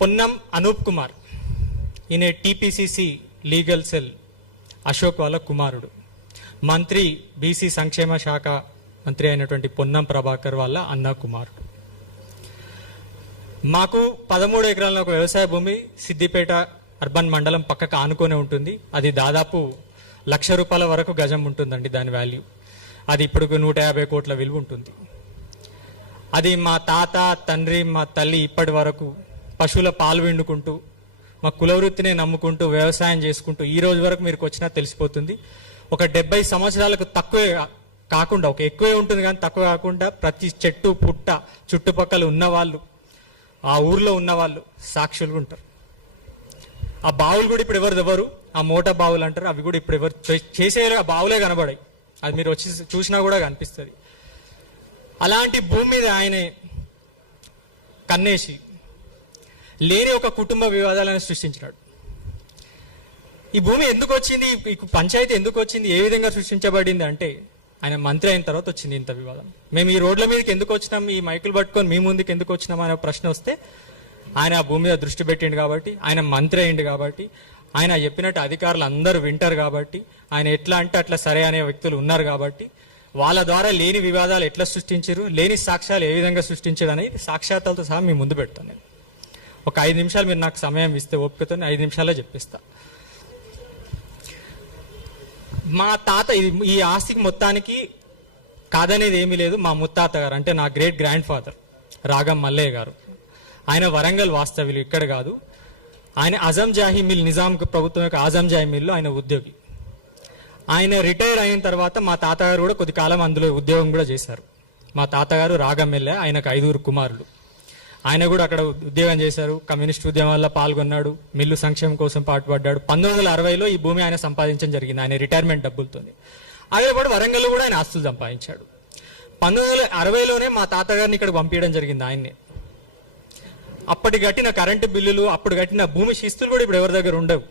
పొన్నం అనూప్ కుమార్, ఈయన TPCC legal cell Ashok వాళ్ళ కుమారుడు. మంత్రి బీసీ సంక్షేమ శాఖ మంత్రి అయినటువంటి పొన్నం ప్రభాకర్ వాళ్ళ అన్న కుమారుడు. మాకు 13 ఎకరాల ఒక వ్యవసాయ భూమి సిద్దిపేట అర్బన్ మండలం పక్కకు ఆనుకొని ఉంటుంది. అది దాదాపు ₹1,00,000 వరకు గజం ఉంటుందండి దాని వాల్యూ. అది ఇప్పుడు 150 కోట్ల విలువ ఉంటుంది. అది మా తాత తండ్రి మా తల్లి ఇప్పటి వరకు పశువుల పాలు విండుకుంటూ మా కులవృత్తినే నమ్ముకుంటూ వ్యవసాయం చేసుకుంటూ ఈ రోజు వరకు మీరు వచ్చినా తెలిసిపోతుంది. ఒక 70 సంవత్సరాలకు తక్కువే కాకుండా, ఒక ఎక్కువే ఉంటుంది కానీ తక్కువ కాకుండా ప్రతి చెట్టు పుట్ట చుట్టుపక్కల ఉన్నవాళ్ళు, ఆ ఊర్లో ఉన్నవాళ్ళు సాక్షులుగా ఉంటారు. ఆ బావులు కూడా ఇప్పుడు ఎవరు ఆ మోటా బావులు అంటారు, అవి కూడా ఇప్పుడు ఎవరు చేసే ఆ బావులే కనబడాయి. అది మీరు వచ్చి చూసినా కూడా కనిపిస్తుంది. అలాంటి భూమి మీద ఆయనే కన్నేసి లేని ఒక కుటుంబ వివాదాలను సృష్టించినాడు. ఈ భూమి ఎందుకు వచ్చింది, ఈ పంచాయతీ ఎందుకు వచ్చింది, ఏ విధంగా సృష్టించబడింది అంటే ఆయన మంత్రి అయిన తర్వాత వచ్చింది ఇంత వివాదం. మేము ఈ రోడ్ల మీదకి ఎందుకు వచ్చినాం, ఈ మైకులు పట్టుకొని మీ ముందుకు ఎందుకు వచ్చినాం అనే ప్రశ్న వస్తే ఆయన ఆ భూమి మీద దృష్టి పెట్టిండు కాబట్టి, ఆయన మంత్రి అయిండు కాబట్టి, ఆయన చెప్పినట్టు అధికారులు అందరూ వింటారు కాబట్టి, ఆయన ఎట్లా అంటే అట్లా సరే అనే వ్యక్తులు ఉన్నారు కాబట్టి, వాళ్ళ ద్వారా లేని వివాదాలు ఎట్లా సృష్టించారు, లేని సాక్ష్యాలు ఏ విధంగా సృష్టించారు అనేది సాక్ష్యాలతో సహా మీ ముందు పెడతాను. నేను ఒక 5 నిమిషాలు మీరు నాకు సమయం ఇస్తే ఓపికతో 5 నిమిషాల్లో చెప్పిస్తా. మా తాత ఈ ఆస్తికి మొత్తానికి కాదనేది ఏమీ లేదు. మా ముత్తాత గారు అంటే నా గ్రేట్ గ్రాండ్ ఫాదర్ రాగం మల్లయ్య గారు, ఆయన వరంగల్ వాస్తవ్యులు, ఇక్కడ కాదు. ఆయన అజంజాహీ మిల్, నిజాం ప్రభుత్వం యొక్క అజంజాహీ మిల్లు ఆయన ఉద్యోగి. ఆయన రిటైర్ అయిన తర్వాత మా తాతగారు కూడా కొద్ది కాలం అందులో ఉద్యోగం కూడా చేశారు. మా తాతగారు రాగం ఎల్లే, ఆయనకు 5 కుమారులు. ఆయన కూడా అక్కడ ఉద్యోగం చేశారు, కమ్యూనిస్ట్ ఉద్యమాల్లో పాల్గొన్నాడు, మిల్లు సంక్షేమం కోసం పాటుపడ్డాడు. 1960లో ఈ భూమి ఆయన సంపాదించడం జరిగింది ఆయన రిటైర్మెంట్ డబ్బులతో. అదే పాటు వరంగల్లో కూడా ఆయన ఆస్తులు సంపాదించాడు. 1960లోనే మా తాతగారిని ఇక్కడ పంపించడం జరిగింది ఆయన్ని. అప్పటి కట్టిన కరెంటు బిల్లులు, అప్పుడు కట్టిన భూమి శిస్తులు కూడా ఇప్పుడు ఎవరి దగ్గర ఉండవు.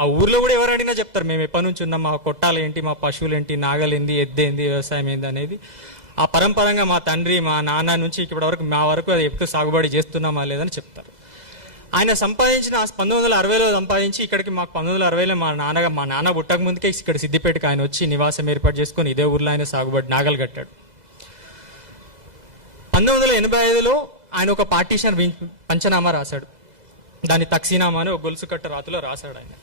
ఆ ఊర్లో కూడా ఎవరు అడిగినా చెప్తారు మేము ఎప్పటి నుంచి ఉన్నాం, మా కొట్టాలు ఏంటి, మా పశువులు ఏంటి, నాగలేంది, ఎద్దేంది, వ్యవసాయం ఏంది అనేది. ఆ పరంపరంగా మా తండ్రి మా నాన్న నుంచి ఇప్పటి వరకు మా వరకు అది ఎప్పుడు సాగుబడి చేస్తున్నామా లేదని చెప్తారు. ఆయన సంపాదించిన 1960లో సంపాదించి ఇక్కడికి మాకు 1960లో మా నాన్న పుట్టక ముందుకే ఇక్కడ సిద్దిపేటకి ఆయన వచ్చి నివాసం ఏర్పాటు చేసుకొని ఇదే ఊర్లో ఆయన సాగుబడి నాగలు కట్టాడు. 1985లో ఆయన ఒక పార్టీషన్ పంచనామా రాశాడు. దాని తక్సీనామా అని ఒక గొలుసు కట్ట రాతిలో రాశాడు ఆయన.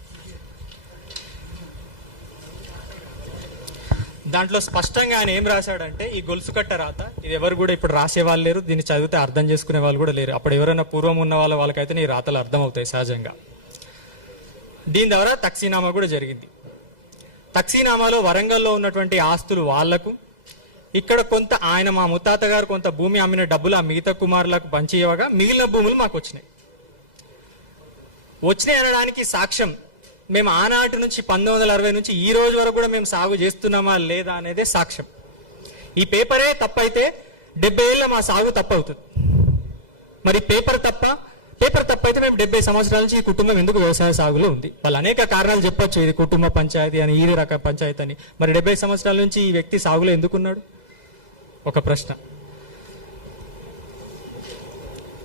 దాంట్లో స్పష్టంగా ఆయన ఏం రాశాడంటే, ఈ గొలుసు కట్ట రాత ఇది ఎవరు కూడా ఇప్పుడు రాసే వాళ్ళు లేరు, దీన్ని చదివితే అర్థం చేసుకునే వాళ్ళు కూడా లేరు. అప్పుడు ఎవరైనా పూర్వం ఉన్న వాళ్ళకైతే ఈ రాతలు అర్థం అవుతాయి సహజంగా. దీని ద్వారా తక్సీనామా కూడా జరిగింది. తక్సీనామాలో వరంగల్లో ఉన్నటువంటి ఆస్తులు వాళ్లకు, ఇక్కడ కొంత ఆయన మా ముత్తాత గారు కొంత భూమి అమ్మిన డబ్బులు ఆ మిగతా కుమారులకు పంచి ఇవ్వగా మిగిలిన భూములు మాకు వచ్చినాయి అనడానికి సాక్ష్యం మేము ఆనాటి నుంచి 1960 నుంచి ఈ రోజు వరకు కూడా మేము సాగు చేస్తున్నామా లేదా అనేదే సాక్ష్యం. ఈ పేపరే తప్పైతే 70 ఏళ్ళ మా సాగు తప్పు అవుతుంది. మరి పేపర్ తప్పైతే మేము 70 సంవత్సరాల నుంచి ఈ కుటుంబం ఎందుకు వ్యవసాయ సాగులో ఉంది? వాళ్ళు అనేక కారణాలు చెప్పొచ్చు, ఇది కుటుంబ పంచాయతీ అని, ఈ రక పంచాయతీ అని. మరి 70 సంవత్సరాల నుంచి ఈ వ్యక్తి సాగులో ఎందుకున్నాడు? ఒక ప్రశ్న.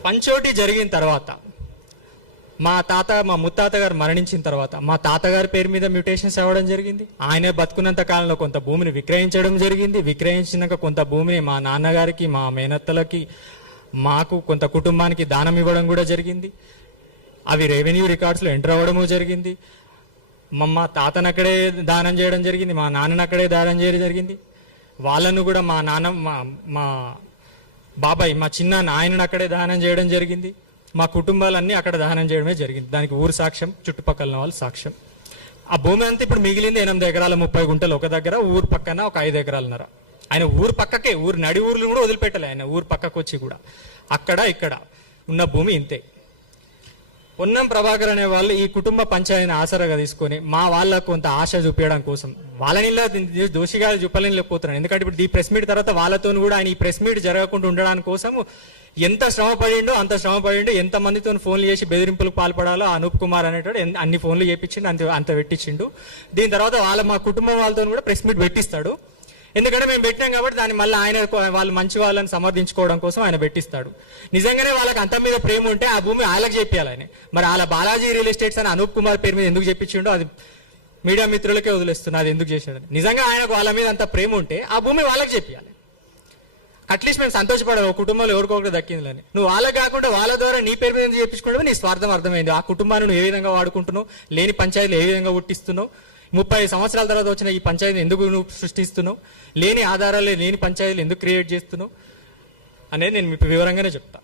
పంచోటి జరిగిన తర్వాత మా ముత్తాత గారు మరణించిన తర్వాత మా తాతగారి పేరు మీద మ్యూటేషన్స్ అవ్వడం జరిగింది. ఆయనే బతుకున్నంత కాలంలో కొంత భూమిని విక్రయించడం జరిగింది. విక్రయించినాక కొంత భూమిని మా నాన్నగారికి, మా మేనత్తలకి, మాకు, కొంత కుటుంబానికి దానం ఇవ్వడం కూడా జరిగింది. అవి రెవెన్యూ రికార్డ్స్లో ఎంటర్ అవ్వడము జరిగింది. మా తాతను అక్కడే దానం చేయడం జరిగింది, మా నాన్నను అక్కడే దానం చేయడం జరిగింది. వాళ్ళను కూడా మా నాన్న మా బాబాయ్ మా చిన్న ఆయనను అక్కడే దానం చేయడం జరిగింది. మా కుటుంబాలన్నీ అక్కడ దహనం చేయడమే జరిగింది. దానికి ఊరు సాక్ష్యం, చుట్టుపక్కల వాళ్ళు సాక్ష్యం. ఆ భూమి అంతా ఇప్పుడు మిగిలింది 8 ఎకరాల 30 గుంటలు ఒక దగ్గర, ఊరు పక్కన ఒక 5 ఎకరాలన్నర. ఆయన ఊరు పక్కకే, ఊరు నడి ఊర్లు కూడా వదిలిపెట్టలే ఆయన. ఊరు పక్కకు వచ్చి కూడా అక్కడ ఇక్కడ ఉన్న భూమి ఇంతే. పొన్నం ప్రభాకర్ అనే వాళ్ళు ఈ కుటుంబ పంచాయతీని ఆసరాగా తీసుకొని మా వాళ్ళకు కొంత ఆశ చూపించడం కోసం వాళ్ళని దోషిగా చూపలేకపోతున్నాను. ఎందుకంటే ఇప్పుడు ఈ ప్రెస్ మీట్ తర్వాత వాళ్ళతో కూడా ఆయన ఈ ప్రెస్ మీట్ జరగకుండా ఉండడానికి కోసం ఎంత శ్రమ పడిండో అంత శ్రమ పడిండు. ఎంత మందితో ఫోన్లు చేసి బెదిరింపులకు పాల్పడాలో అనూప్ కుమార్ అనేటోడు అన్ని ఫోన్లు చేపించిండు, అంత పెట్టించిండు. దీని తర్వాత మా కుటుంబం వాళ్ళతో కూడా ప్రెస్ మీట్ పెట్టిస్తాడు. ఎందుకంటే మేము పెట్టినాం కాబట్టి దాన్ని మళ్ళీ ఆయన వాళ్ళు మంచి వాళ్ళని సమర్థించుకోవడం కోసం ఆయన పెట్టిస్తాడు. నిజంగానే వాళ్ళకి అంత మీద ప్రేమ ఉంటే ఆ భూమి వాళ్ళకి చెప్పాలి ఆయన. మరి వాళ్ళ బాలాజీ రియల్ ఎస్టేట్స్ అని అనూప్ కుమార్ పేరు మీద ఎందుకు చెప్పించిండో అది మీడియా మిత్రులకే వదిలేస్తున్నా, అది ఎందుకు చేశాడని. నిజంగా ఆయనకు వాళ్ళ మీద అంత ప్రేమ ఉంటే ఆ భూమి వాళ్ళకి చెప్పాలి. అట్లీస్ట్ మేము సంతోషపడాలి, ఒక కుటుంబంలో ఎవరికొకరు దక్కిందని. నువ్వు వాళ్ళకి కాకుండా వాళ్ళ ద్వారా నీ పేరు మీద ఎందుకు చెప్పించుకుంటావు? నీ స్వార్థం అర్థమైంది. ఆ కుటుంబాన్ని నువ్వు ఏ విధంగా వాడుకుంటున్నావు, లేని పంచాయతీలు ఏ విధంగా పుట్టిస్తున్నావు, 30 సంవత్సరాల తర్వాత వచ్చిన ఈ పంచాయతీని ఎందుకు నువ్వు సృష్టిస్తున్నావు, లేని ఆధారాలు లేని పంచాయతీలు ఎందుకు క్రియేట్ చేస్తున్నావు అనేది నేను మీకు వివరంగానే చెప్తా.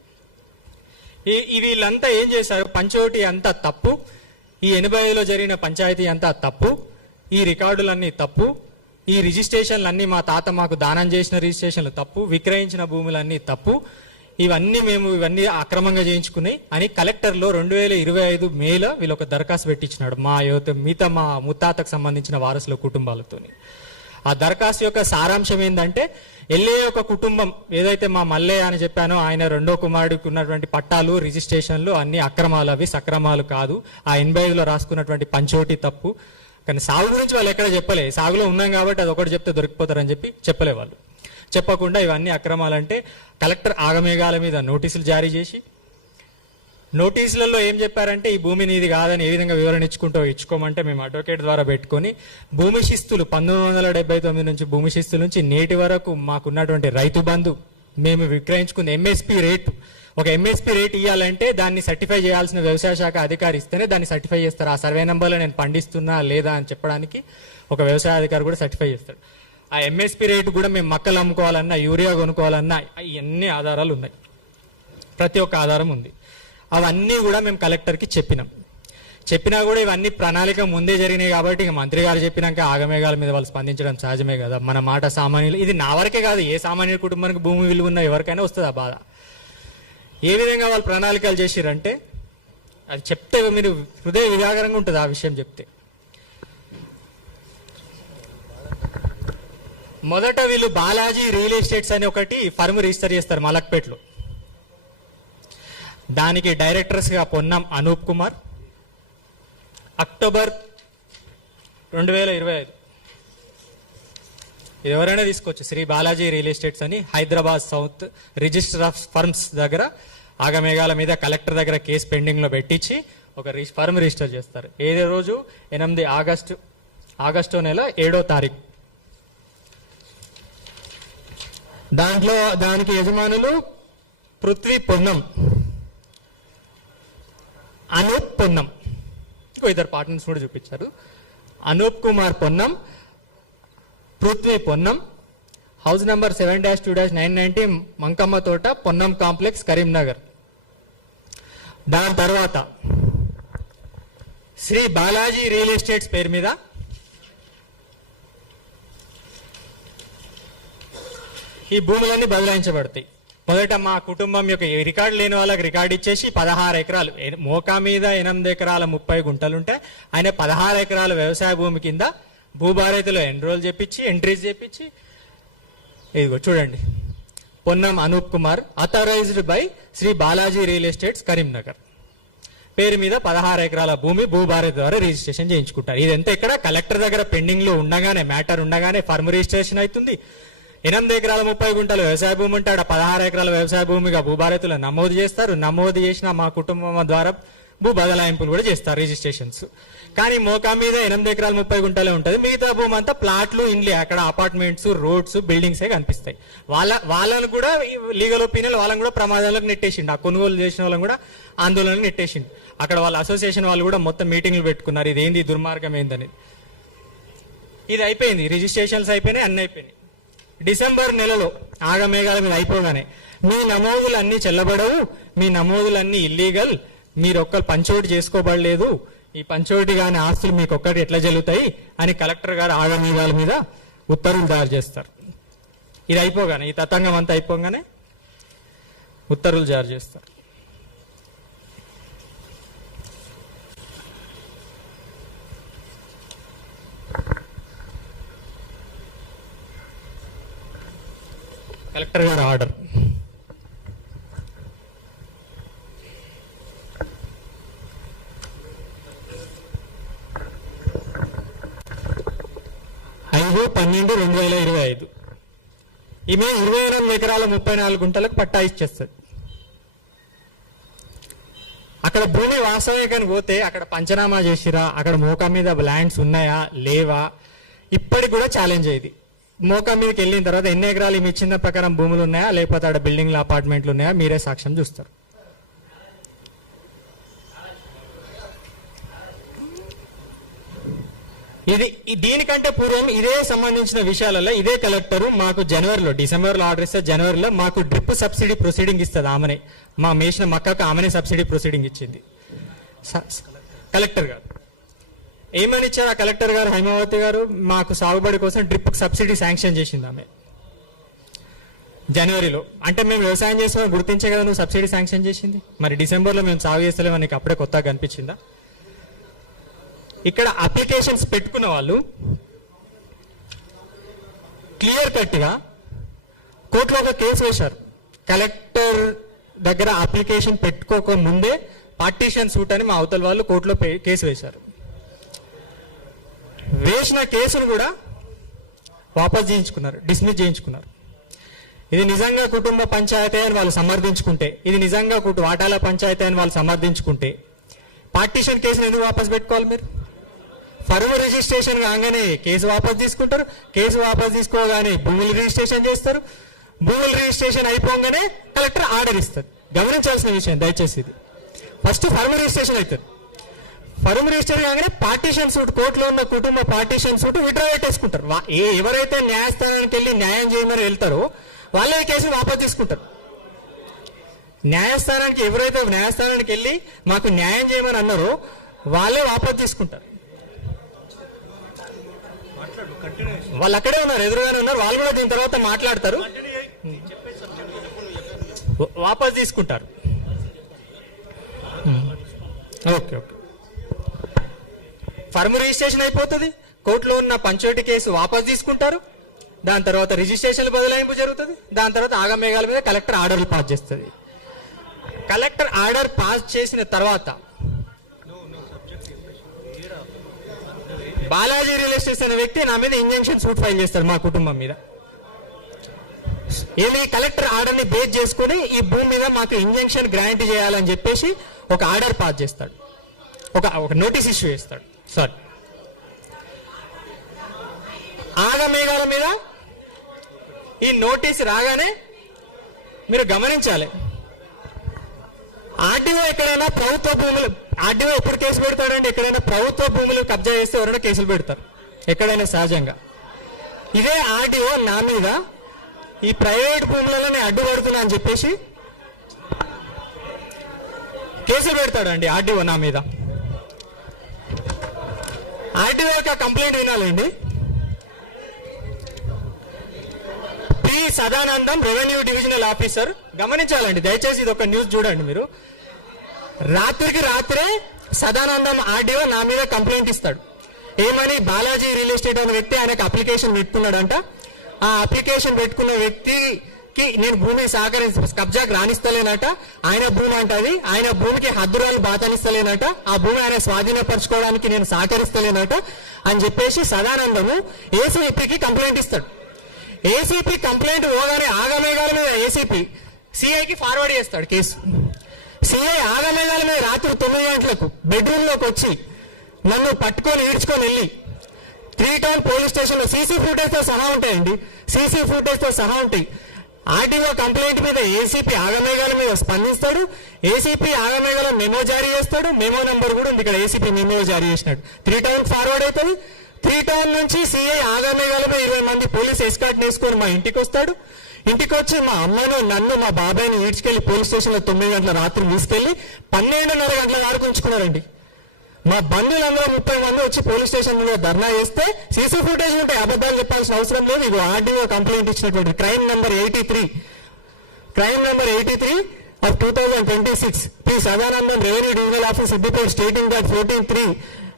వీళ్ళంతా ఏం చేశారు? పంచోటి అంతా తప్పు, ఈ 85లో జరిగిన పంచాయతీ అంతా తప్పు, ఈ రికార్డులన్నీ తప్పు, ఈ రిజిస్ట్రేషన్లన్నీ మా తాత మాకు దానం చేసిన రిజిస్ట్రేషన్లు తప్పు, విక్రయించిన భూములన్నీ తప్పు, ఇవన్నీ అక్రమంగా చేయించుకున్నాయి అని కలెక్టర్లో 2025 మేలో వీళ్ళు ఒక దరఖాస్తు పెట్టించినాడు మిగతా మా ముత్తాతకు సంబంధించిన వారసుల కుటుంబాలతోని. ఆ దరఖాస్తు యొక్క సారాంశం ఏంటంటే, ఒక కుటుంబం ఏదైతే మా మల్లయ్య అని చెప్పానో ఆయన రెండో కుమారుడికి ఉన్నటువంటి పట్టాలు రిజిస్ట్రేషన్లు అన్ని అక్రమాలు, అవి సక్రమాలు కాదు. ఆ 85లో రాసుకున్నటువంటి పంచోటి తప్పు. కానీ సాగు గురించి వాళ్ళు ఎక్కడ చెప్పలే. సాగులో ఉన్నాం కాబట్టి అది ఒకటి చెప్తే దొరికిపోతారని చెప్పి చెప్పలే వాళ్ళు. చెప్పకుండా ఇవన్నీ అక్రమాలంటే కలెక్టర్ ఆగమేఘాల మీద నోటీసులు జారీ చేసి, నోటీసులలో ఏం చెప్పారంటే ఈ భూమి నీది కాదని ఏ విధంగా వివరణ ఇచ్చుకోమంటే మేము అడ్వకేట్ ద్వారా పెట్టుకొని భూమి శిస్తులు 1979 నుంచి భూమి శిస్తుల నుంచి నేటి వరకు మాకున్నటువంటి రైతు బంధు మేము విక్రయించుకున్న ఎంఎస్పి రేటు, ఒక ఎంఎస్పి రేట్ ఇవ్వాలంటే దాన్ని సర్టిఫై చేయాల్సిన వ్యవసాయ శాఖ అధికారి ఇస్తేనే దాన్ని సర్టిఫై చేస్తారు. ఆ సర్వే నెంబర్లో నేను పండిస్తున్నా లేదా అని చెప్పడానికి ఒక వ్యవసాయ అధికారి కూడా సర్టిఫై చేస్తాడు. ఆ ఎంఎస్పి రేటు కూడా మేము మక్కలు అమ్ముకోవాలన్నా, యూరియా కొనుక్కోవాలన్నా ఇవన్నీ ఆధారాలు ఉన్నాయి, ప్రతి ఒక్క ఆధారం ఉంది. అవన్నీ కూడా మేము కలెక్టర్కి చెప్పినా కూడా ఇవన్నీ ప్రణాళిక ముందే జరిగినాయి కాబట్టి ఇక మంత్రి గారు చెప్పినాక ఆగమేఘాల మీద వాళ్ళు స్పందించడం సహజమే కదా. మన మాట సామాన్యులు, ఇది నా వరకే కాదు, ఏ సామాన్య కుటుంబానికి భూమి విలువ ఉన్న ఎవరికైనా వస్తుంది ఆ బాధ. ఏ విధంగా వాళ్ళు ప్రణాళికలు చేసిరంటే అది చెప్తే మీరు హృదయ విధాకరంగా ఉంటుంది ఆ విషయం చెప్తే. మొదట వీళ్ళు బాలాజీ రియల్ ఎస్టేట్స్ అని ఒకటి ఫర్మ్ రిజిస్టర్ చేస్తారు మలక్పేటలో. దానికి డైరెక్టర్స్గా పొన్నం అనూప్ కుమార్. అక్టోబర్ 2025 ఇది ఎవరైనా తీసుకోవచ్చు. శ్రీ బాలాజీ రియల్ ఎస్టేట్స్ అని Hyderabad south register of firms దగ్గర ఆగమేఘాల మీద కలెక్టర్ దగ్గర కేసు పెండింగ్లో పెట్టించి ఒక ఫర్మ్ రిజిస్టర్ చేస్తారు. ఏదో రోజు 8 ఆగస్టు నెల 7వ తారీఖు. దానికి యజమానులు పృథ్వీ పొన్నం, అనూప్ పొన్నం, ఇంకో ఇద్దరు పార్ట్నర్స్ కూడా చూపించారు. అనూప్ కుమార్ పొన్నం, పృథ్వీ పొన్నం, హౌస్ నంబర్ 7-2-990 మంకమ్మ తోట, పొన్నం కాంప్లెక్స్, కరీంనగర్. దాని తర్వాత శ్రీ బాలాజీ రియల్ ఎస్టేట్స్ పేరు మీద ఈ భూములన్నీ బదలాయించబడతాయి. మొదట మా కుటుంబం యొక్క రికార్డు లేని వాళ్ళకి రికార్డు ఇచ్చేసి 16 ఎకరాలు, మోకా మీద 8 ఎకరాల 30 గుంటలుంటే ఆయన 16 ఎకరాల వ్యవసాయ భూమి కింద భూభారతిలో ఎంట్రీస్ చేపించి ఇదిగో చూడండి, Ponnam Anup Kumar authorised by Shri Balaji real estates Karimnagar పేరు మీద 16 ఎకరాల భూమి భూభారతి ద్వారా రిజిస్ట్రేషన్ చేయించుకుంటారు. ఇదంతా ఇక్కడ కలెక్టర్ దగ్గర పెండింగ్ లో ఉండగానే, మ్యాటర్ ఉండగానే ఫర్మ్ రిజిస్ట్రేషన్ అవుతుంది. 8 ఎకరాల 30 గుంటలు వ్యవసాయ భూమి ఉంటే ఆడ 16 ఎకరాల వ్యవసాయ భూమిగా భూభారతిలో నమోదు చేస్తారు. నమోదు చేసిన మా కుటుంబం ద్వారా భూ బదలాయింపులు కూడా చేస్తారు, రిజిస్ట్రేషన్స్. కానీ మోకా మీద 8 ఎకరాల 30 గుంటలే ఉంటుంది. మిగతా భూమి అంతా ప్లాట్లు, ఇండ్లే, అక్కడ అపార్ట్మెంట్స్, రోడ్స్, బిల్డింగ్సే కనిపిస్తాయి. వాళ్ళని కూడా లీగల్ ఒపీనియన్ వాళ్ళని కూడా ప్రమాదాలకు నెట్టేసిండు. ఆ కొనుగోలు చేసిన వాళ్ళని కూడా ఆందోళనకు నెట్టేసిండు. అక్కడ వాళ్ళ అసోసియేషన్ వాళ్ళు కూడా మొత్తం మీటింగ్లు పెట్టుకున్నారు, ఇదేంది దుర్మార్గం ఏందనేది. ఇది అయిపోయింది, రిజిస్ట్రేషన్స్ అయిపోయినాయి, అన్ని అయిపోయినాయి. డిసెంబర్ నెలలో ఆగమేఘాల మీద అయిపోగానే మీ నమోదులన్నీ చెల్లబడవు, మీ నమోదులన్నీ ఇల్లీగల్, మీరు ఒక్కరు పంచోటి చేసుకోబడలేదు, ఈ పంచోటి కాని ఆస్తులు మీకు ఒక్కటి ఎట్లా చెల్లుతాయి అని కలెక్టర్ గారు ఆగమేఘాల మీద ఉత్తర్వులు తయారు చేస్తారు. ఇది అయిపోగానే, ఈ తతంగం అంతా అయిపోగానే ఉత్తర్వులు జారీ చేస్తారు. కలెక్టర్ గారు ఆర్డర్. (5/12/2025) ఈమె 28 ఎకరాల 34 గుంటలకు పట్టా ఇచ్చేస్తుంది. అక్కడ భూమి వాస్తవికానికి పోతే అక్కడ పంచనామా చేసిరా, అక్కడ మోకా మీద ల్యాండ్స్ ఉన్నాయా లేవా, ఇప్పటికి కూడా ఛాలెంజ్ అయ్యేది. మోకా మీదకి వెళ్ళిన తర్వాత ఎన్ని ఎకరాలు ఈమె ఇచ్చిన ప్రకారం భూములు ఉన్నాయా, లేకపోతే అక్కడ బిల్డింగ్లు అపార్ట్మెంట్లు ఉన్నాయా, మీరే సాక్ష్యం చూస్తారు. దీనికంటే పూర్వం ఇదే సంబంధించిన విషయాలలో ఇదే కలెక్టర్ మాకు డిసెంబర్లో ఆర్డర్ ఇస్తే జనవరిలో మాకు డ్రిప్ సబ్సిడీ ప్రొసీడింగ్ ఇస్తుంది. ఆమెనే మా మేసిన మక్కకు ఆమెనే సబ్సిడీ ప్రొసీడింగ్ ఇచ్చింది కలెక్టర్ గారు. ఏమని ఇచ్చారు ఆ కలెక్టర్ గారు? హైమావతి గారు మాకు సాగుబడి కోసం డ్రిప్ సబ్సిడీ శాంక్షన్ చేసింది ఆమె జనవరిలో. అంటే మేము వ్యవసాయం చేసామని గుర్తించే కదా నువ్వు సబ్సిడీ శాంక్షన్ చేసింది. మరి డిసెంబర్లో మేము సాగు చేస్తలేమని నీకు అప్పుడే కొత్తగా కనిపించిందా? ఇక్కడ అప్లికేషన్స్ పెట్టుకున్న వాళ్ళు క్లియర్ కట్గా కోర్టులో ఒక కేసు వేశారు. కలెక్టర్ దగ్గర అప్లికేషన్ పెట్టుకోక ముందే పార్టీషన్ సూట్ అని మా అవతల వాళ్ళు కోర్టులో కేసు వేశారు. వేసిన కేసును కూడా వాపస్ చేయించుకున్నారు, డిస్మిస్ చేయించుకున్నారు. ఇది నిజంగా కుటుంబ పంచాయతీ అని వాళ్ళు సమర్థించుకుంటే, ఇది నిజంగా వాటాల పంచాయతీ అని వాళ్ళు సమర్థించుకుంటే పార్టీషన్ కేసును ఎందుకు వాపస్ పెట్టుకోవాలి? మీరు ఫర్మ్ రిజిస్ట్రేషన్ కాగానే కేసు వాపస్ తీసుకుంటారు, కేసు వాపస్ తీసుకోగానే భూములు రిజిస్ట్రేషన్ చేస్తారు, భూములు రిజిస్ట్రేషన్ అయిపోగానే కలెక్టర్ ఆర్డర్ ఇస్తారు. గమనించాల్సిన విషయం దయచేసి ఇది. ఫస్ట్ ఫర్మ్ రిజిస్ట్రేషన్ అవుతుంది, ఫర్మ్ రిజిస్టర్ కాగానే పార్టీషన్ సూట్, కోర్టులో ఉన్న కుటుంబ పార్టీషన్ సూట్ విత్డ్రా పెట్టేసుకుంటారు. ఎవరైతే న్యాయస్థానానికి వెళ్ళి న్యాయం చేయమని వెళ్తారో వాళ్ళే కేసుని వాపస్ తీసుకుంటారు. ఎవరైతే న్యాయస్థానానికి వెళ్ళి మాకు న్యాయం చేయమని అన్నారో వాళ్ళే వాపస్ తీసుకుంటారు. వాళ్ళు అక్కడే ఉన్నారు, ఎదురుగానే ఉన్నారు, వాళ్ళు కూడా దీని తర్వాత మాట్లాడతారు, వాపస్ తీసుకుంటారు. ఓకే ఓకే, ఫర్మ్ రిజిస్ట్రేషన్ అయిపోతుంది, కోర్టులో ఉన్న పంచాయతీ కేసు వాపస్ తీసుకుంటారు, దాని తర్వాత రిజిస్ట్రేషన్ బదలాయింపు జరుగుతుంది, దాని తర్వాత ఆగమేఘాల మీద కలెక్టర్ ఆర్డర్లు పాస్ చేస్తుంది. కలెక్టర్ ఆర్డర్ పాస్ చేసిన తర్వాత బాలాజీ రియల్ ఎస్టేట్స్ అనే వ్యక్తి నా మీద ఇంజంక్షన్ సూట్ ఫైల్ చేస్తారు మా కుటుంబం మీద. కలెక్టర్ ఆర్డర్ ని బేస్ చేసుకుని ఈ భూమి మీద మాకు ఇంజంక్షన్ గ్రాంట్ చేయాలని చెప్పేసి ఒక ఆర్డర్ పాస్ చేస్తాడు, ఒక నోటీస్ ఇష్యూ చేస్తాడు. సారీ, ఆగమేఘాల మీద ఈ నోటీస్ రాగానే మీరు గమనించాలి, ఆర్డీఓ ఎక్కడైనా ప్రభుత్వ భూములు, ఆర్డీఓ ఎప్పుడు కేసు పెడతాడంటే ఎక్కడైనా ప్రభుత్వ భూములు కబ్జా చేస్తే ఎవరైనా కేసులు పెడతారు ఎక్కడైనా సహజంగా. ఇదే ఆర్డీఓ నా మీద ఈ ప్రైవేట్ భూములలో నేను అడ్డుపడుతున్నా అని చెప్పేసి కేసులు పెడతాడండి ఆర్డీఓ నా మీద. ఆర్డీఓ యొక్క కంప్లైంట్ వినాలండి. P Sadanandam, revenue divisional officer. గమనించాలండి దయచేసి, ఇది ఒక న్యూస్ చూడండి మీరు. రాత్రికి రాత్రే సదానందం ఆర్డీఓ నా మీద కంప్లైంట్ ఇస్తాడు. ఏమని? బాలాజీ రియల్ ఎస్టేట్ అనే వ్యక్తి ఆయనకు అప్లికేషన్ పెట్టుకున్నాడంట. ఆ అప్లికేషన్ పెట్టుకున్న వ్యక్తికి నేను భూమి కబ్జాకు రాణిస్తలేనట, ఆయన భూమి అంటది, ఆయన భూమికి హద్దురాలు బాతనిస్తలేనట, ఆ భూమి ఆయన స్వాధీనపరచుకోవడానికి నేను సహకరిస్తలేనట అని చెప్పేసి సదానందము ఏసీపీకి కంప్లైంట్ ఇస్తాడు. ఏసీపీ కంప్లైంట్ పోగానే ఆగమేఘాల మీద ఏసీపీ సిఐకి ఫార్వర్డ్ చేస్తాడు కేసు. సిఐ ఆగమేఘాల మీద రాత్రి 9 గంటలకు బెడ్రూమ్ లోకి వచ్చి నన్ను పట్టుకొని ఈడ్చుకొని వెళ్ళి 3 టౌన్ పోలీస్ స్టేషన్ లో సీసీ ఫుటేజ్ తో సహా ఉంటాయండి, సీసీ ఫుటేజ్ తో సహా ఉంటాయి. ఆర్టీఓ కంప్లైంట్ మీద ఏసీపీ ఆగమేఘాల మీద స్పందిస్తాడు, ఏసీపీ ఆగమేఘాల మెమో జారీ చేస్తాడు, మెమో నంబర్ కూడా ఉంది ఇక్కడ, ఏసీపీ మెమో జారీ చేసినాడు. 3 టౌన్ ఫార్వర్డ్ అవుతుంది. 3 టౌన్ నుంచి సిఐ ఆగమేఘాల మీద 20 మంది పోలీస్ ఎస్కార్ట్ వేసుకొని మా ఇంటికి వస్తాడు. ఇంటికి వచ్చి మా అమ్మను, నన్ను, మా బాబాయ్ని ఈడ్చుకెళ్లి పోలీస్ స్టేషన్ లో 9 గంటల రాత్రి తీసుకెళ్లి 12:30 గంటల వరకు ఉంచుకున్నారండి. మా బంధువులందరూ 30 మంది వచ్చి పోలీస్ స్టేషన్ మీద ధర్నా చేస్తే సీసీ ఫుటేజ్ ఉంటాయి, అబద్ధాలు చెప్పాల్సిన అవసరం లేదు. ఇది ఆర్డీఓ కంప్లైంట్ ఇచ్చినటువంటి crime number 83 of 2026 P. Sadanandam, Revenue Divisional Office, Siddipet, stating that 14(3)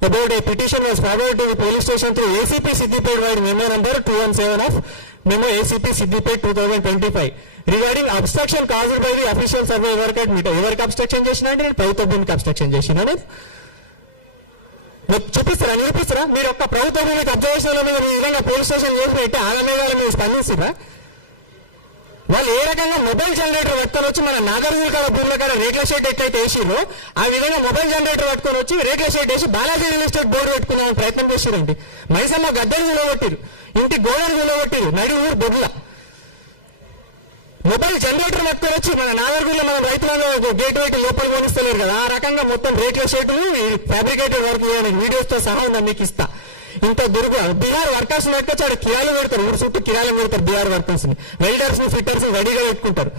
about a petition was forwarded to the police station through ACP Siddipet via memo number 217 of memo ACP Siddipet 2025 regarding obstruction caused by the official survey work at meter. ఎవరికి abstraction చేసినా అంటే నేను ప్రభుత్వ భూమికి abstraction చేసినా చూపిస్తారా, నిరూపిస్తారా? మీరు ఒక్క ప్రభుత్వ భూమికి అబ్జర్వేషన్ మీద ఈ విధంగా పోలీస్ స్టేషన్ చేసి పెట్టి ఆగమేఘాల మీద స్పందిస్తురా? వాళ్ళు ఏ రకంగా మొబైల్ జనరేటర్ పట్టుకొని వచ్చి మన నాగార్జున కాడ భూముల కాడ రేట్ల షెడ్ ఎట్లయితే వేసిరో ఆ విధంగా మొబైల్ జనరేటర్ పట్టుకొని వచ్చి రేట్ల షెడ్ వేసి బాలాజీ రియల్ ఎస్టేట్ బోర్డు పెట్టుకునే ప్రయత్నం చేసిరండి. మైసమ్మ గద్దెలు నిలబట్టిరు, ఇంటి గోడలు నిలబట్టిరు, నడి ఊరు బొడ్ల మొబైల్ జనరేటర్ పట్టుకొని వచ్చి మన నాగర్గుల్లో మన రైతులను గేట్ పెట్టి లోపల కొనిస్తలేరు కదా, ఆ రకంగా మొత్తం రేట్ల షెడ్లు ఫ్యాబ్రికేటెడ్ వర్క్ వీడియోస్ తో సహా ఉందని మీకు ఇస్తా. ఇంత దుర్గు బీహార్ వర్కర్స్ పెట్టుకొచ్చి ఆడ కిరాలు పెడతారు, ఊరు చుట్టూ కిరాలు పెడతారు. బీహార్ వర్కర్స్ ని, వెల్డర్స్ ని, ఫిట్టర్స్ రెడీగా పెట్టుకుంటారు.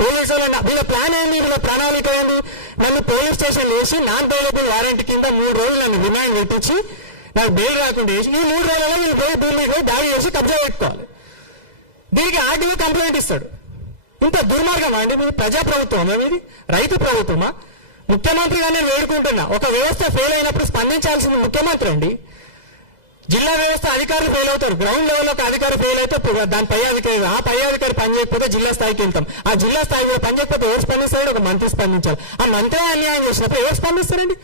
పోలీసు వాళ్ళు వీళ్ళ ప్లాన్ ఏంది, వీళ్ళ ప్రణాళిక ఏంది? నన్ను పోలీస్ స్టేషన్ వేసి నాన్ బెయిలబుల్ వారెంట్ కింద 3 రోజులు నన్ను రిమాండ్ పెట్టించి నాకు బెయిల్ రాకుండా వేసి ఈ 3 రోజులలో వీళ్ళు పోయి భూమి పోయి దాడి చేసి కబ్జా పెట్టుకోవాలి. దీనికి ఆర్టీఓ కంప్లైంట్ ఇస్తాడు. ఇంత దుర్మార్గమా అండి? మీరు ప్రజాప్రభుత్వమా? మీది రైతు ప్రభుత్వమా? ముఖ్యమంత్రిగా నేను వేడుకుంటున్నా, ఒక వ్యవస్థ ఫెయిల్ అయినప్పుడు స్పందించాల్సింది ముఖ్యమంత్రి అండి. జిల్లా వ్యవస్థ అధికారులు ఫెయిల్ అవుతారు, గ్రౌండ్ లెవెల్లో ఒక అధికారి ఫెయిల్ అయితే దాని పై అధికారి, ఆ పై అధికారి పనిచేయకపోతే జిల్లా స్థాయికి వెళ్తాం. ఆ జిల్లా స్థాయిలో పనిచేయకపోతే ఎవరు స్పందిస్తాడు? ఒక మంత్రి స్పందించాలి. ఆ మంత్రి అన్యాయం చేసినప్పుడు ఎవరు స్పందిస్తారండి?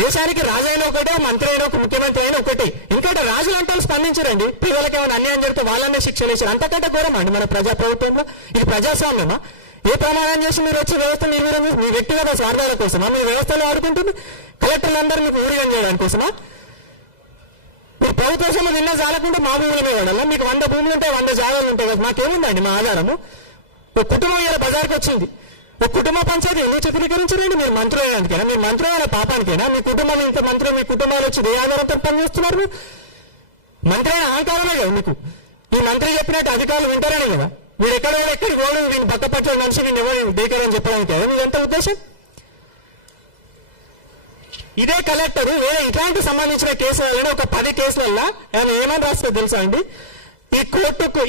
దేశానికి రాజు అయినా ఒకటే, మంత్రి అయినా ఒక, ముఖ్యమంత్రి అయినా ఒకటి. ఇంకోటి రాజులు అంటే స్పందించారండి. పిల్లలకి ఏమైనా అన్యాయం జరిగితే వాళ్ళనే శిక్షలు వేసారు. అంతకంటే ఘోరం అండి మన ప్రజా ప్రభుత్వంలో. ఇది ప్రజాస్వామ్యమా? ఏ ప్రమాణం చేసి మీరు వచ్చి వ్యవస్థ నిర్వీర్యం మీ వ్యక్తిగత స్వార్థాల కోసమా? మీ వ్యవస్థలో ఆడుకుంటుంది కలెక్టర్లందరూ మీకు ఊరిగం చేయడానికి కోసమా? మీరు ప్రభుత్వ సొమ్ము నిన్న చాలకుండా మా భూముల మీద వాడాలా? మీకు 100 భూములు ఉంటాయి, 100 జాగాలు ఉంటాయి కదా, మాకేముందండి మా ఆధారము? ఒక కుటుంబం ఇలా బజార్కి వచ్చింది, ఒక కుటుంబ పంచాయతీ ఎందుకు చిత్రీకరించారండి? మీరు మంత్రులు అయ్యేందుకైనా, మీరు మంత్రులు అయిన పాపానికైనా? మీ కుటుంబాలు ఇంత మంత్రులు, మీ కుటుంబాలు వచ్చి ఏ ఆధారంతో పనిచేస్తున్నారు? మీరు మంత్రి అయిన అహంకారమే కదా మీకు. ఈ మంత్రి చెప్పినట్టు అధికారులు వింటారనే కదా. మీరు ఎక్కడికి పోవడం, వీళ్ళు పక్క పట్ల మనిషి వీళ్ళు ఎవరు దేకరని చెప్పడానికి కదా మీరు ఎంత ఉద్దేశం? ఇదే కలెక్టర్ వేరే ఇట్లాంటి సంబంధించిన కేసులలో ఒక 10 కేసులలో ఆయన ఏమని రాస్తుందో తెలుసా అండి? ఈ కోర్టుకు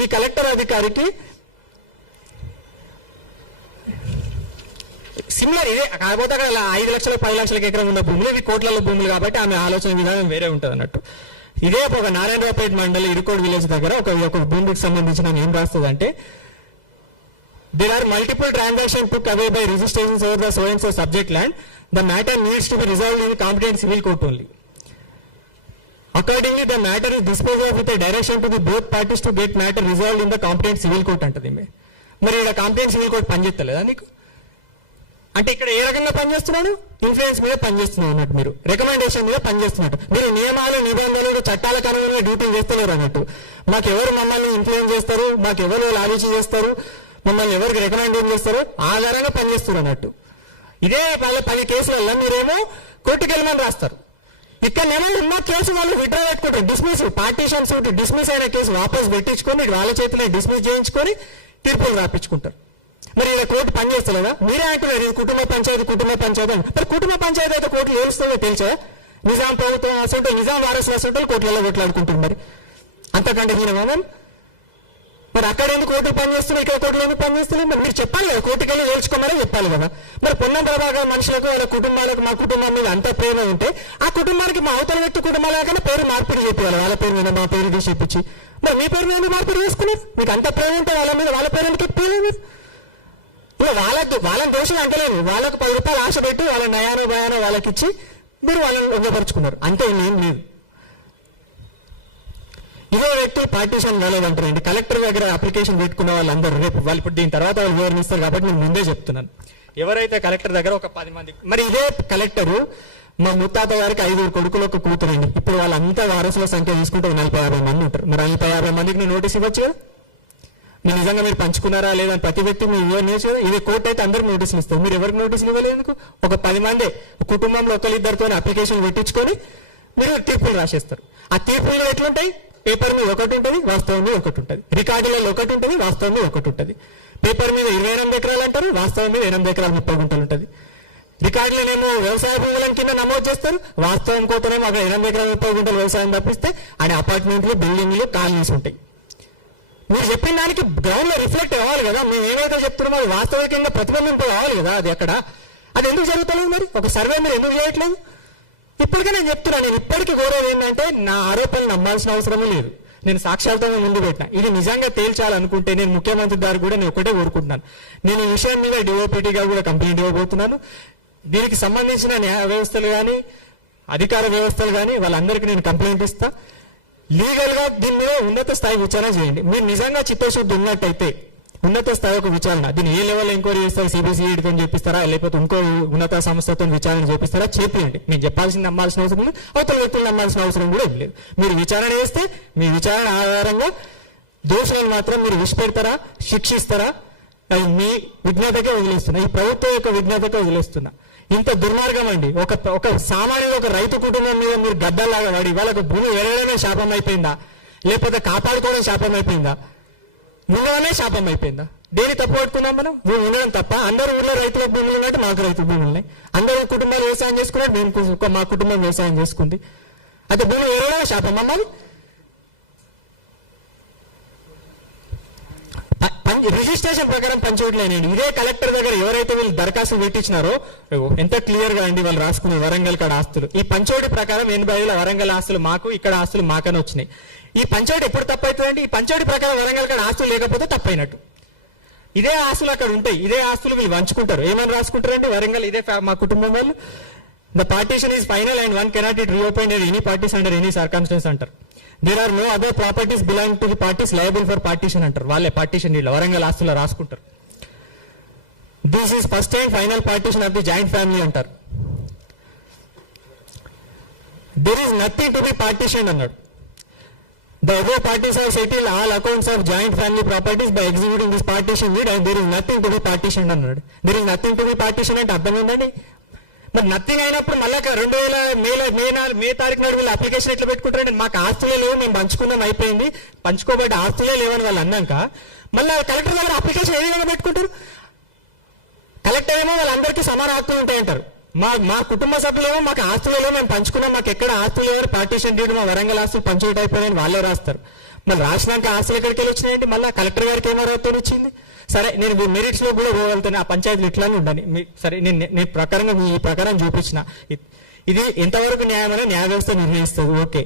ఈ కలెక్టర్ అధికారికి సిమిలర్ ఇదే, కాకపోతే అక్కడ 5 లక్షలు 10 లక్షల ఎకరం ఉన్న భూములు, ఇవి కోట్లలో భూములు కాబట్టి ఆమె ఆలోచన విధానం వేరే ఉంటుంది అన్నట్టు. ఇదే ఒక నారాయణరావుపేట మండలి ఇరుకోడ్ విలేజ్ దగ్గర ఒక భూమికి సంబంధించిన ఏం రాస్తుంది అంటే, there are multiple transactions took away by registrations over the so and so subject land. The matter needs to be resolved in the competent civil court only. Accordingly, the matter is disposed of with a direction to the both parties to get matter resolved in the competent civil court అంటది. మరి ఇక్కడ competent civil court పనిచేస్తలేదా నీకు? అంటే ఇక్కడ ఏ రకంగా పనిచేస్తున్నాడు? Influence మీద పనిచేస్తున్నాడు అన్నట్టు, మీరు రికమెండేషన్ మీద పనిచేస్తున్నట్టు. మీరు నియమాలు, నిబంధనలు, చట్టాలకు అనుగుణంగా డ్యూటీలు చేస్తలేరు అన్నట్టు. మాకెవరు మమ్మల్ని ఇన్ఫ్లుయెన్స్ చేస్తారు, మాకెవరు లాలూచి చేస్తారు, మమ్మల్ని ఎవరికి రికమెండ్ చేస్తారు, ఆధారంగా పనిచేస్తారు అన్నట్టు. ఇదే వాళ్ళ 10 కేసులలో మీరేమో కోర్టుకు వెళ్ళమని రాస్తారు. ఇక్కడనేమో ఉన్న కేసు వాళ్ళు విడ్రా పెట్టుకుంటారు, డిస్మిస్, పార్టీషన్ సూట్ డిస్మిస్ అయిన కేసు వాపస్ పెట్టించుకొని వాళ్ళ చేతిలో డిస్మిస్ చేయించుకొని తీర్పులు రాపించుకుంటారు. మరి ఇలా కోర్టు పనిచేస్తలేదా? మీరే అంటున్నారు ఇది కుటుంబ పంచాయతీ అని. మరి కుటుంబ పంచాయతీ అయితే కోర్టులు ఏలుస్తుందో తెలుసా? నిజాం ప్రభుత్వం అసలు, నిజాం వారసులు అసలు కోర్టులలో కొట్లాడుకుంటుంది. మరి అంతకంటే హీనమా? మరి అక్కడ ఎందుకు కోర్టులు పనిచేస్తున్నాయి, ఇక్కడ కోర్టులు ఎందుకు పనిచేస్తున్నాయి? మరి మీరు చెప్పాలి కదా, కోర్టుకి వెళ్ళి నేర్చుకోమని చెప్పాలి కదా. మరి పొన్నం ప్రభాకర్ మనుషులకు, వాళ్ళ కుటుంబాలకు, మా కుటుంబం మీద అంత ప్రేమ ఉంటే ఆ కుటుంబానికి మా అవతల వ్యక్తి కుటుంబాలకైనా పేరు మార్పిడి చెప్పాలి. వాళ్ళ పేరు మీద మా పేరు తీసి చెప్పించి, మరి మీ పేరు మీద మార్పిడి చేసుకున్నారు. మీకు అంత ప్రేమ ఉంటే వాళ్ళ మీద వాళ్ళ పేరు ఎందుకు ఎప్పిలేదు? మీరు వాళ్ళని దోషం అంటలేదు, వాళ్ళకు 10 రూపాయలు ఆశ పెట్టి వాళ్ళ నయానో భయానో వాళ్ళకి ఇచ్చి మీరు వాళ్ళని ఉగ్గపరుచుకున్నారు, అంతే, ఏం లేదు. ఇదే వ్యక్తులు పార్టీషన్ కాలేదంటారండి. కలెక్టర్ దగ్గర అప్లికేషన్ పెట్టుకున్న వాళ్ళందరూ రేపు వాళ్ళు ఇప్పుడు దీని తర్వాత వాళ్ళు వివరణిస్తారు కాబట్టి నేను ముందే చెప్తున్నాను. ఎవరైతే కలెక్టర్ దగ్గర ఒక 10 మంది, మరి ఇదే కలెక్టరు మా ముత్తాత గారికి 5 కొడుకులు ఒక కూతురండి. ఇప్పుడు వాళ్ళంతా వారసుల సంఖ్య తీసుకుంటే 40-50 మంది ఉంటారు. మరి 40-50 మందికి నేను నోటీస్ ఇవ్వచ్చు కదా. మీరు నిజంగా మీరు పంచుకున్నారా లేదని ప్రతి వ్యక్తి మీరు ఇవ్వచ్చు కదా. ఇదే కోర్టు అయితే అందరికి నోటీసులు ఇస్తారు, మీరు ఎవరికి నోటీసులు ఇవ్వలేదు ఎందుకు? ఒక 10 మంది కుటుంబంలో ఒకరిద్దరితో అప్లికేషన్ పెట్టించుకొని మీరు తీర్పులు రాసేస్తారు. ఆ తీర్పులు ఎట్లుంటాయి? పేపర్ మీద ఒకటి ఉంటుంది, వాస్తవం మీద ఒకటి ఉంటుంది. రికార్డులలో ఒకటి ఉంటుంది, వాస్తవం మీద ఒకటి ఉంటుంది. పేపర్ మీద 28 ఎకరాలు అంటారు, వాస్తవం మీద 8 ఎకరాలు 30 గుంటలు ఉంటుంది. రికార్డులనేమో వ్యవసాయ భూముల కింద నమోదు చేస్తారు, వాస్తవం కోతనేమో అక్కడ 8 ఎకరాలు 30 గుంటలు వ్యవసాయం తప్పిస్తే ఆడ అపార్ట్మెంట్లు, బిల్డింగ్లు, కాలనీస్ ఉంటాయి. మీరు చెప్పిన దానికి గ్రౌండ్ లో రిఫ్లెక్ట్ అవ్వాలి కదా. మేము ఏవైతే చెప్తున్నామో అది వాస్తవికంగా ప్రతిబింబింపు అవ్వాలి కదా. అది ఎక్కడ అది ఎందుకు జరుగుతలేదు? మరి ఒక సర్వే మీరు ఎందుకు చేయట్లేదు? ఇప్పటికే నేను చెప్తున్నాను, నేను ఇప్పటికీ గౌరవం ఏంటంటే నా ఆరోపణలు నమ్మాల్సిన అవసరమే లేదు. నేను సాక్ష్యాలతో ముందు పెట్టినా. ఇది నిజంగా తేల్చాలనుకుంటే నేను ముఖ్యమంత్రి గారు కూడా నేను ఒకటే కోరుకుంటున్నాను. నేను ఈ విషయం మీద డిఓపిటీగా కూడా కంప్లైంట్ ఇవ్వబోతున్నాను. దీనికి సంబంధించిన న్యాయ వ్యవస్థలు కానీ, అధికార వ్యవస్థలు కానీ వాళ్ళందరికీ నేను కంప్లైంట్ ఇస్తా. లీగల్ గా దీని మీద ఉన్నత స్థాయి విచారణ చేయండి. మీరు నిజంగా చిత్తశుద్ధి ఉన్నట్టయితే ఉన్నత స్థాయి ఒక విచారణ, దీన్ని ఏ లెవెల్ ఎంక్వైరీ చేస్తారు, సిబిసిఐడితో చేపిస్తారా లేకపోతే ఇంకో ఉన్నత సంస్థతో విచారణ చేపిస్తారా చేపియండి. మీరు చెప్పాల్సింది నమ్మాల్సిన అవసరం లేదు, అవతల వ్యక్తులు నమ్మాల్సిన అవసరం కూడా ఏం లేదు. మీరు విచారణ చేస్తే మీ విచారణ ఆధారంగా దోషులను మాత్రం మీరు విడిచిపెడతారా, శిక్షిస్తారా, అది మీ విజ్ఞతకే వదిలేస్తున్నా, ఈ ప్రభుత్వం యొక్క విజ్ఞతకే వదిలేస్తున్నా. ఇంత దుర్మార్గం అండి. ఒక సామాన్యుడు ఒక రైతు కుటుంబం మీద మీరు గద్దల్లాగా వాడి వాళ్ళకు భూమి ఎరగడమే శాపం అయిపోయిందా, లేకపోతే కాపాడుకోవడం శాపం అయిపోయిందా, ఉండడమే శాపం అయిపోయిందా? దేని తప్పు పట్టుకున్నాం మనం? భూమి ఉండడం తప్ప. అందరూ ఊళ్ళో రైతుల భూములు ఉన్నట్టు మాకు రైతు భూములు ఉన్నాయి. అందరూ కుటుంబాలు వ్యవసాయం చేసుకున్నారు, మేము మా కుటుంబం వ్యవసాయం చేసుకుంది. అయితే భూమి ఎరగడమే శాపం అమ్మాలి. రిజిస్ట్రేషన్ ప్రకారం పంచోట్లేనండి. ఇదే కలెక్టర్ దగ్గర ఎవరైతే వీళ్ళు దరఖాస్తు పెట్టించినారో ఎంత క్లియర్ గా అండి వాళ్ళు రాసుకునే వరంగల్ కాడ ఆస్తులు. ఈ పంచోటి ప్రకారం 85 వరంగల్ ఆస్తులు మాకు, ఇక్కడ ఆస్తులు మాకనే వచ్చినాయి. ఈ పంచోటి ఎప్పుడు తప్పవుతుందండి? ఈ పంచోటి ప్రకారం వరంగల్ కాడ ఆస్తులు లేకపోతే తప్పైనట్టు. ఇదే ఆస్తులు అక్కడ ఉంటాయి, ఇదే ఆస్తులు వీళ్ళు పంచుకుంటారు. ఏమని రాసుకుంటారండి? వరంగల్ ఇదే మా కుటుంబం వాళ్ళు the partition is final and one cannot it reopen any parties under any circumstances అంటారు. There are no other properties belong to the parties liable for partition అంటారు. వాళ్ళే పార్టీషన్ వీళ్ళు వరంగల్ ఆస్తులు రాసుకుంటారు. This is first time final partition of the joint family అంటారు. There is nothing to be partition అన్నాడు. The above parties have settled all accounts of joint family properties by executing this partition deed and there is nothing to be partitioned అన్నాడు. There is nothing to be partitioned అంటే అర్థం ఏంటండి? మరి nothing అయినప్పుడు మళ్ళీ 2000 మే తారీఖు నాడు వీళ్ళు అప్లికేషన్ ఎట్లా పెట్టుకుంటారంటే మాకు ఆస్తులే లేవు, మేము పంచుకున్నాం అయిపోయింది, పంచుకోబట్టి ఆస్తులే లేవని వాళ్ళు అన్నాక మళ్ళీ కలెక్టర్ దగ్గర అప్లికేషన్ ఏ విధంగా పెట్టుకుంటారు? కలెక్టర్ ఏమో వాళ్ళందరికీ సమాన హక్కులు ఉంటాయంటారు. మా కుటుంబ సభ్యులేమో మాకు ఆస్తులు లేవు, మేము పంచుకున్నాం, మాకు ఎక్కడ ఆస్తులు లేవు, పార్టీషన్ డీడ్ మా వరంగల్ ఆస్తులు పంచుకుంటూ అయిపోయాయని వాళ్ళే రాస్తారు. మళ్ళీ రాసినాక ఆస్తులు ఎక్కడికి వెళ్ళి వచ్చినాయంటే మళ్ళీ కలెక్టర్ గారికి ఏమో రాతో వచ్చింది. సరే నేను మెరిట్స్ లో కూడా పోగలుగుతాను, ఆ పంచాయతీలు ఇట్లానే ఉండాలి. సరే నేను ప్రకారంగా ఈ ప్రకారం చూపించిన ఇది ఎంతవరకు న్యాయమని న్యాయ వ్యవస్థ నిర్ణయిస్తుంది. ఓకే,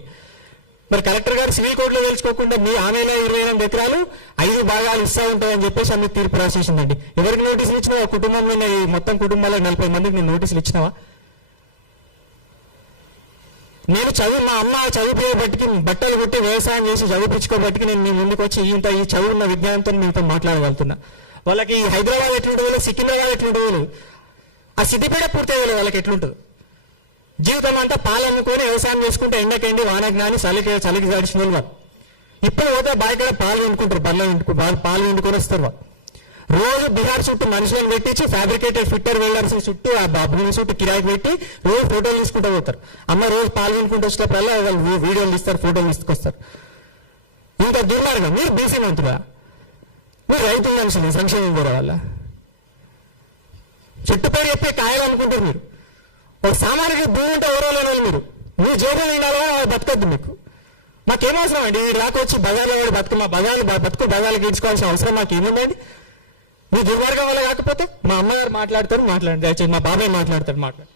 మరి కలెక్టర్ గారు సివిల్ కోర్టులో తెలుసుకోకుండా మీ ఆమెలో 28 ఎకరాలు 5 భాగాలు ఇస్తా ఉంటాయని చెప్పేసి ఆమె తీర్పు రాసేసిందండి. ఎవరికి నోటీసులు ఇచ్చినావా? కుటుంబంలో మొత్తం కుటుంబాలకు 40 మందికి నేను నోటీసులు ఇచ్చినావా? నేను మా అమ్మ చదువుకోబట్టికి బట్టలు కొట్టి వ్యవసాయం చేసి చదివించుకోబట్టికి నేను మీ ముందుకు వచ్చి ఈ చదువున్న విజ్ఞానంతో మీతో మాట్లాడగలుగుతున్నా. వాళ్ళకి హైదరాబాద్ ఎట్లుంటుందో, సికింద్రాబాద్ ఎట్లుంటుందో, ఆ సిద్దిపేట పూర్తి అయ్యే వాళ్ళకి ఎట్లుంటుంది? జీవితం అంతా పాలు అమ్ముకొని వ్యవసాయం చేసుకుంటే ఎండకెండి వానజ్ఞాని చలికి గడిచిన వాళ్ళు ఇప్పుడు పోతే బయట పాలు వండుకుంటారు, పాలు వండుకొని వస్తారు వాళ్ళు. రోజు బీహార్ చుట్టూ మనుషులను పెట్టించి ఫ్యాబ్రికేటెడ్ ఫిట్టర్ వెల్డర్స్ చుట్టూ ఆ భూమి చుట్టూ కిరాయికి పెట్టి రోజు ఫోటోలు తీసుకుంటూ పోతారు. అమ్మ రోజు పాలు వండుకుంటూ వచ్చినప్పుడల్లా వాళ్ళు వీడియోలు తీస్తారు, ఫోటోలు తీసుకొస్తారు. ఇంత దుర్మార్గం. మీరు బీసీ మంత్రులా? మీరు రైతుల మనుషులు సంక్షేమం కూడా వాళ్ళ చెట్టు పేరు చెప్పి కాయలు అనుకుంటారు. మీరు ఒక సామాన్యుడికి భూమి ఉంటే ఎవరో లేని వాళ్ళు మీరు జేబులు నిండాలో బతకద్దు. మీకు మాకేమవసరం అండి? ఈ రాకొచ్చి బజార్లో బతుకు మా బజార్లకు ఇచ్చుకోవాల్సిన అవసరం మాకేముందండి? మీ దుర్మార్గం వల్ల కాకపోతే మా అమ్మగారు మాట్లాడతారు, మాట్లాడండి. దయచేసి మా బాబాయ్ మాట్లాడతారు, మాట్లాడు.